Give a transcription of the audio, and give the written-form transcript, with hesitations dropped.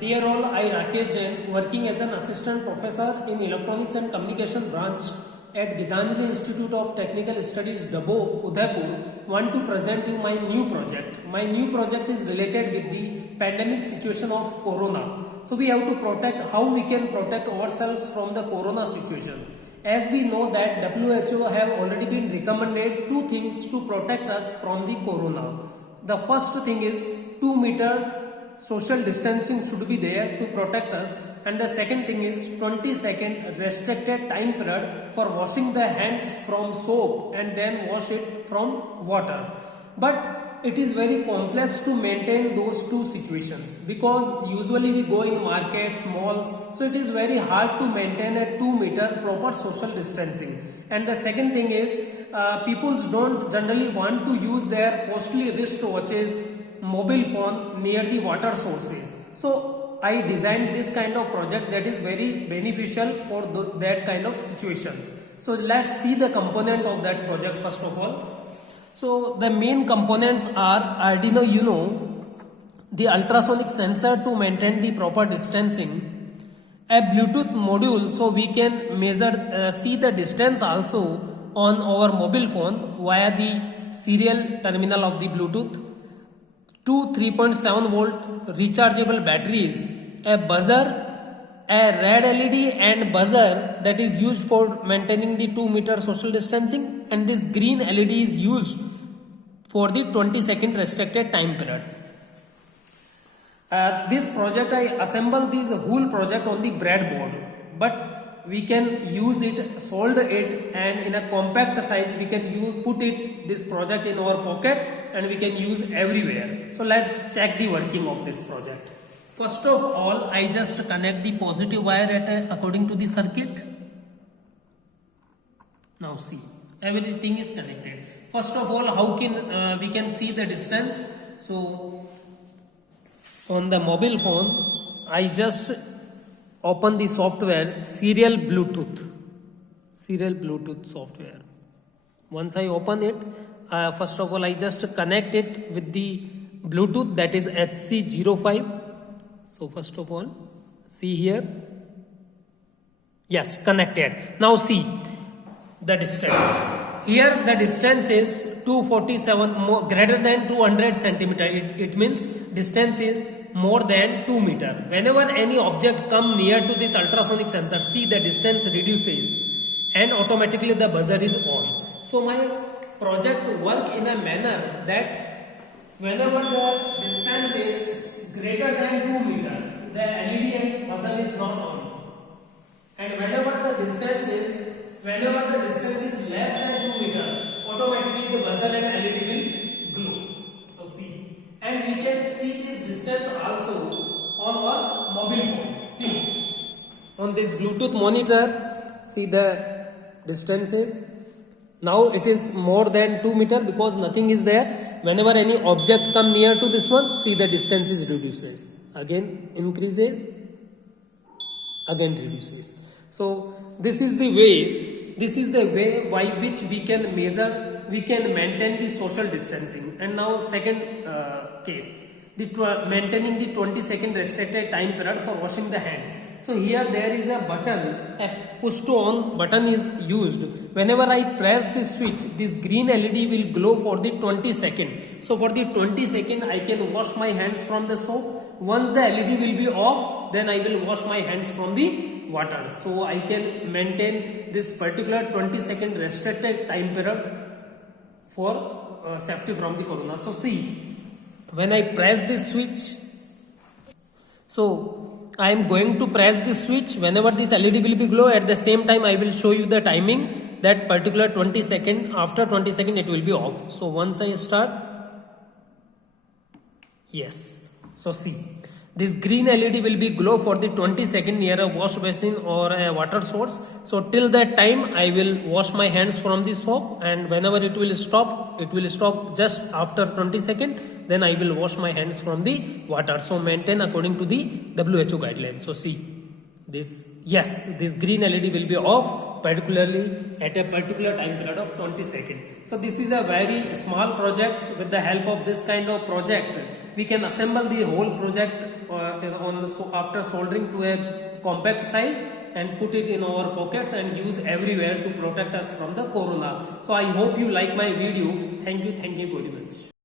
Dear all, I Rakesh Jain, working as an assistant professor in electronics and communication branch at Gitanjali Institute of Technical Studies, Dabop, Udaipur, want to present you my new project. My new project is related with the pandemic situation of corona. So we have to protect how we can protect ourselves from the corona situation. As we know that WHO have already been recommended two things to protect us from the corona. The first thing is 2-meter social distancing should be there to protect us, and the second thing is 20-second restricted time period for washing the hands from soap and then wash it from water. But it is very complex to maintain those two situations because usually we go in markets, malls, so it is very hard to maintain a 2-meter proper social distancing. And the second thing is people don't generally want to use their costly wrist watches, mobile phone near the water sources. So I designed this kind of project that is very beneficial for that kind of situations. So let's see the component of that project first of all. So the main components are Arduino Uno, the ultrasonic sensor to maintain the proper distancing, a Bluetooth module so we can measure see the distance also on our mobile phone via the serial terminal of the Bluetooth, two 3.7 volt rechargeable batteries, a buzzer, a red LED and buzzer that is used for maintaining the 2-meter social distancing, and this green LED is used for the 20-second restricted time period. This project I assembled this whole project on the breadboard, but we can use it, solder it, and in a compact size we can put this project in our pocket and we can use everywhere. So let's check the working of this project. First of all, I just connect the positive wire according to the circuit. Now see, everything is connected. First of all, how can we can see the distance? So on the mobile phone, I just open the software serial Bluetooth software. Once I open it, first of all I just connect it with the Bluetooth, that is HC05. So first of all, see here, yes, connected. Now see the distance. Here the distance is 247 greater than 200 centimeter. It means distance is more than 2 meter. Whenever any object come near to this ultrasonic sensor, see the distance reduces and automatically the buzzer is on. So my project work in a manner that whenever the distance is greater than 2 meter, the LED and buzzer is not on. And whenever the distance is less than 2 meter, automatically the buzzer and LED will glow. So see, and we can see this distance also on our mobile phone. See, on this Bluetooth monitor, see the distances. Now it is more than 2 meter because nothing is there. Whenever any object come near to this one, see the distance is reduces. Again increases, again reduces. So this is the way by which we can measure, we can maintain the social distancing. And now second case, maintaining the 20-second restricted time period for washing the hands. So here there is a button, a push to on button is used. Whenever I press this switch, this green LED will glow for the 20 second. So for the 20 second I can wash my hands from the soap. Once the LED will be off, then I will wash my hands from the water. So I can maintain this particular 20-second restricted time period for safety from the corona. So see, when I press this switch, so I am going to press this switch. Whenever this LED will be glow, at the same time I will show you the timing, that particular 20 second, after 20 second it will be off. So once I start, yes, so see, this green LED will be glow for the 20 second near a wash basin or a water source. So till that time I will wash my hands from the soap, and whenever it will stop just after 20 second. Then I will wash my hands from the water. So maintain according to the WHO guidelines. So see this, yes, this green LED will be off particularly at a particular time period of 20 seconds. So this is a very small project. With the help of this kind of project, we can assemble the whole project after soldering to a compact size and put it in our pockets and use everywhere to protect us from the corona. So I hope you like my video. Thank you very much.